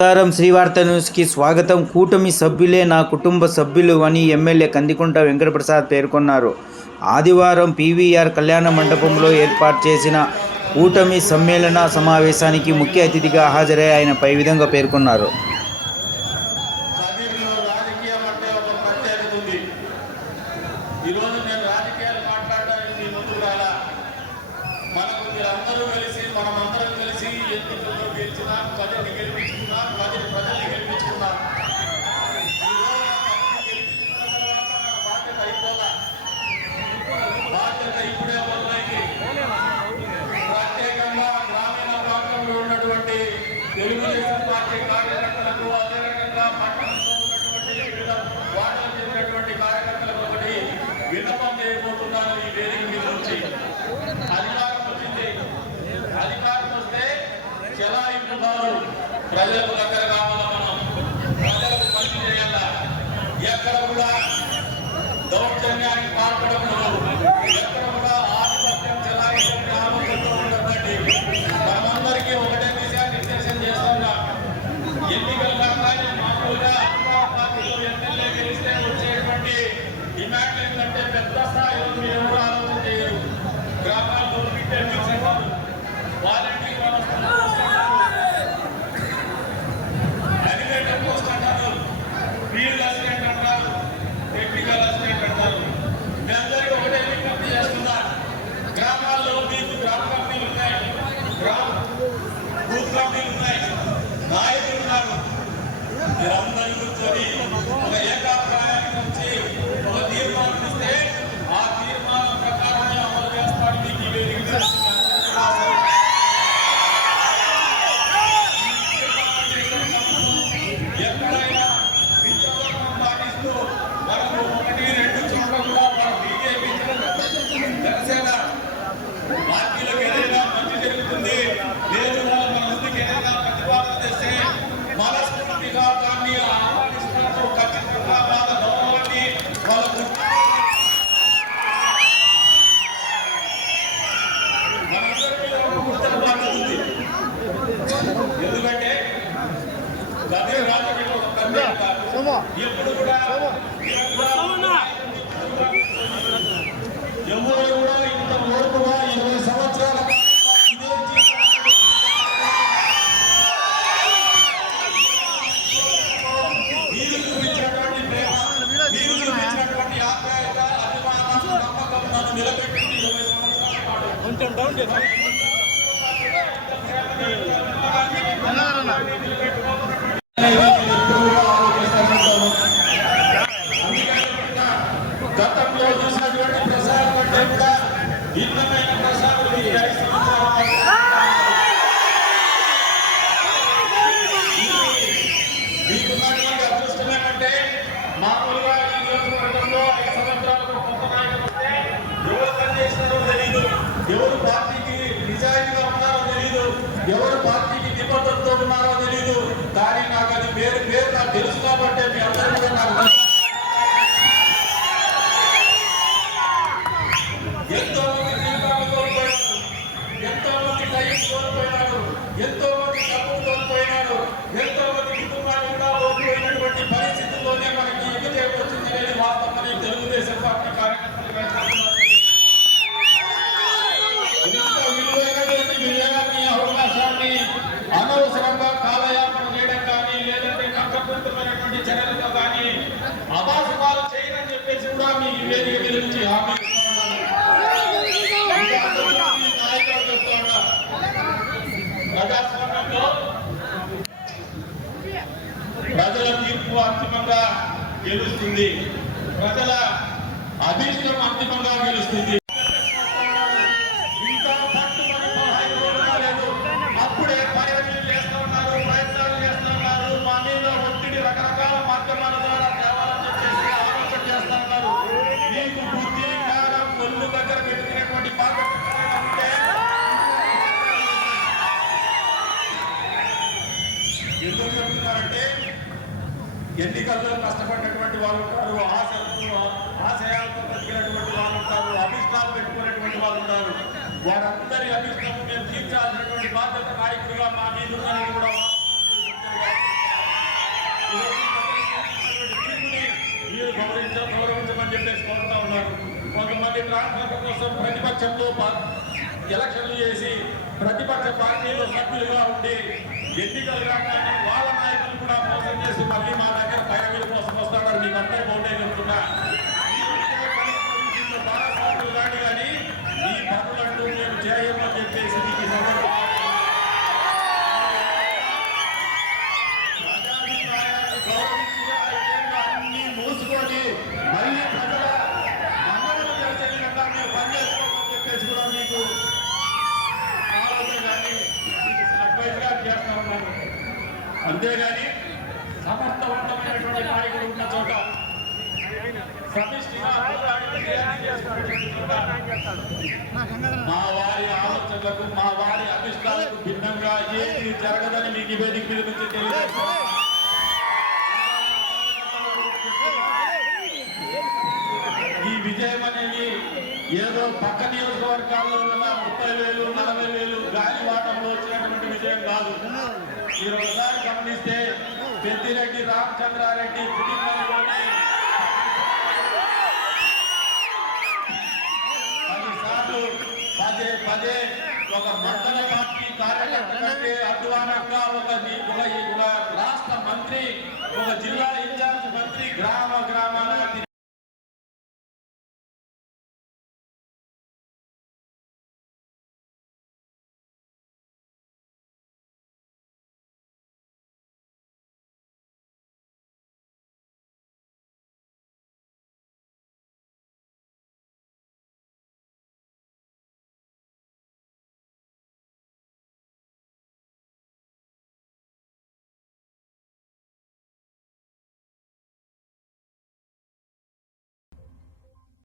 నమస్కారం. శ్రీవార్త న్యూస్కి స్వాగతం. కూటమి సభ్యులే నా కుటుంబ సభ్యులు అని ఎమ్మెల్యే కందికుంట వెంకటప్రసాద్ పేర్కొన్నారు. ఆదివారం పీవీఆర్ కళ్యాణ మండపంలో ఏర్పాటు చేసిన కూటమి సమ్మేళన సమావేశానికి ముఖ్య అతిథిగా హాజరై ఆయన పై విధంగా పేర్కొన్నారు. తెలుగుదేశం పార్టీ కార్యకర్తలకు అదే రకంగా పట్టణంలో ఉన్నటువంటి వివిధ వార్డులకు చెందినటువంటి కార్యకర్తలకు ఒకటి విన్నపం చేయబోతున్నాను. ఈ వేదిక మీద నుంచి అధికారం వచ్చింది. అధికారం వస్తే చెలాయిస్తున్నారు. ప్రజలకు దగ్గర కావాలా, మనం ప్రజలకు మంచి చేయాలా. ఎక్కడ కూడా దౌర్జన్యానికి పాల్పడడం, ఎక్కడ కూడా ఆధిపత్యం చెలాయించే ఆలోచనతో ఉండదండి. మనమందరికీ ఒకటే ఎన్నికలు కాగానే మామూలుగా పార్టీలో ఎమ్మెల్యే గెలిస్తే వచ్చేటువంటి డిమాండ్ ఏంటంటే పెద్ద స్థాయిలో మీరు ఎవరు ఆలోచన చేయరు. గ్రామాల్లో వాలంటీర్ వ్యవస్థను అనిమేటర్ పోస్ట్ అంటారు, ఫీల్డ్ అసిస్టెంట్ అంటారు, టెక్నికల్ అసిస్టెంట్ అంటారు. మీ అందరికీ ఒకటే విజ్ఞప్తి చేస్తున్నా, గ్రామాల్లో మీకు గ్రామ కమిటీలు ఉన్నాయి, బూత్ కమిటీలు ఉన్నాయి, నాయకులు ఉన్నారు. మీరందరూ కూర్చొని ఒక ఏకాభిప్రాయానికి వచ్చి ఒక తీర్మానం ఇస్తే ఆ తీర్మానం ప్రకారమే అమలు చేస్తాడు. మీకు ఈ వేదిక ఎక్కడైనా విద్యార్థులను పాటిస్తూ మనకు 1-2 చోట్ల కూడా మనం బీజేపీ జనసేన పార్టీలకు ఏదైనా మంచి జరుగుతుంది, లేదు మన ముందుకు ఏదైనా ప్రతిపాదన చేస్తే మనస్ఫూర్తిగా దాన్ని ఆహ్వానిస్తున్నట్టు ఖచ్చితంగా వాళ్ళ గౌరవాన్ని వాళ్ళకు ఉంది. ఎందుకంటే గదే రాజకీయంలో ఎప్పుడు కూడా ఎవరు కూడా ఇంత ఓటుగా 20 సంవత్సరాల నిలబెట్టింది. 20 సంవత్సరాల పాటు కొంచెం డౌన్ చేస్తాం. గతంలో చూసినటువంటి ప్రసాదం కంటే కూడా భిన్నమైన ప్రసాదం మీకున్నటువంటి అదృష్టం ఏమంటే, మామూలుగా ఈ నియోజకవర్గంలో 5 సంవత్సరాలకు కొత్త నాయకులు వస్తే ఎవరు పనిచేస్తారో తెలియదు, ఎవరు పార్టీకి నిజాయితీగా ఉన్నారో తెలియదు, ఎవరు పార్టీకి నిబద్ధతతో ఉన్నారో తెలియదు. కానీ నాకు అది పేరు నాకు తెలుసు కాబట్టి మీ అందరూ కూడా నాకు ఎంతో మంది జీవితాలు కోల్పోయాడు, ఎంతో మంది టైం కోల్పోయినాడు, ఎంతో మంది డబ్బు కోల్పోయినాడు, ఎంతో మంది కుటుంబాన్ని కూడా కోల్పోయినటువంటి పరిస్థితుల్లోనే మనకి ఎదుటే వచ్చింది అనేది వాస్తవమని తెలుగుదేశం పార్టీ కార్యకర్తలు వేస్తున్నారు. ఇంత విలువైనటువంటి విజయాన్ని, అవకాశాన్ని అనవసరంగా కాలయాపన చేయడం కానీ, లేదంటే కట్టపూర్తమైనటువంటి చర్యలతో కానీ అభాసకాలు చేయరని చెప్పేసి కూడా మీ వేదిక మీద నుంచి హామీ ప్రజాస్వామ్యంలో ప్రజల తీర్పు అంతిమంగా గెలుస్తుంది, ప్రజల అభీష్టం అంతిమంగా గెలుస్తుంది. ఇంకా పట్టుమని 15 రోజులు లేదు, అప్పుడే పర్యటనలు చేస్తూ ఉన్నారు, ప్రయత్నాలు చేస్తూ ఉన్నారు. మా మీద ఒత్తిడి రకరకాల మాధ్యమాల ద్వారా తేవాలని చెప్పేసి ఆలోచన చేస్తూ ఉన్నారు. మీకు బుద్ధి జ్ఞానం ఒళ్ళు దగ్గర పెట్టుకునేటువంటి మార్గం ఉంటే ఎందుకు చెప్తున్నారంటే, ఎన్నికల్లో కష్టపడినటువంటి వాళ్ళు ఉంటారు, ఆశయాలతో బతికినటువంటి వాళ్ళు ఉంటారు, అభిష్టాలు పెట్టుకునేటువంటి వాళ్ళు ఉంటారు. వారందరి అభిష్టం మేము తీర్చాల్సినటువంటి బాధ్యత నాయకుడిగా మా మీద కూడా మీరు గౌరవించమని చెప్పేసి కోరుతా ఉన్నారు. కొంతమంది ట్రాన్స్ఫర్ కోసం ప్రతిపక్షంలో ఎలక్షన్లు చేసి ప్రతిపక్ష పార్టీలో సభ్యులుగా ఉండి ఎన్నికలు రాగానే వాళ్ళ నాయకులు కూడా మోసం చేసి మళ్ళీ మా దగ్గర పైరవీల కోసం వస్తాడని మీకు అందరూ ఓటే చెప్తున్నా. భారతదేశంలో రాని కానీ ఈ పనులంటూ మేము చేయమని చెప్పేసి మీకు అన్ని మూసుకొని మళ్ళీ ప్రజల మంగళం తెలిసే విధంగా మేము పనిచేసుకోమని చెప్పేసి కూడా మీకు ఆలోచన కానీ అడ్వైజ్ గా చేస్తా ఉన్నాను. అంతేగాని సమర్థవంతమైనటువంటి నాయకులు ఉన్న చోట సమిష్టిగా మా వారి ఆలోచనలకు మా వారి అభిష్టాలకు భిన్నంగా ఏది జరగదని మీకు వేదిక మీద నుంచి తెలియజేస్తాను. ఈ విజయం అనేది ఏదో పక్క నియోజకవర్గాల్లో ఉన్న 30,000 40,000 గాలివాటంలో వచ్చినటువంటి విజయం కాదు. మీరు ఒకసారి గమనిస్తే పెద్దిరెడ్డి రామచంద్రారెడ్డి పుట్టినలోని 10 సార్లు పదే ఒక మండల పార్టీ కార్యకర్త కంటే అధ్వానంగా ఒక రాష్ట్ర మంత్రి, ఒక జిల్లా ఇన్ఛార్జ్ మంత్రి గ్రామ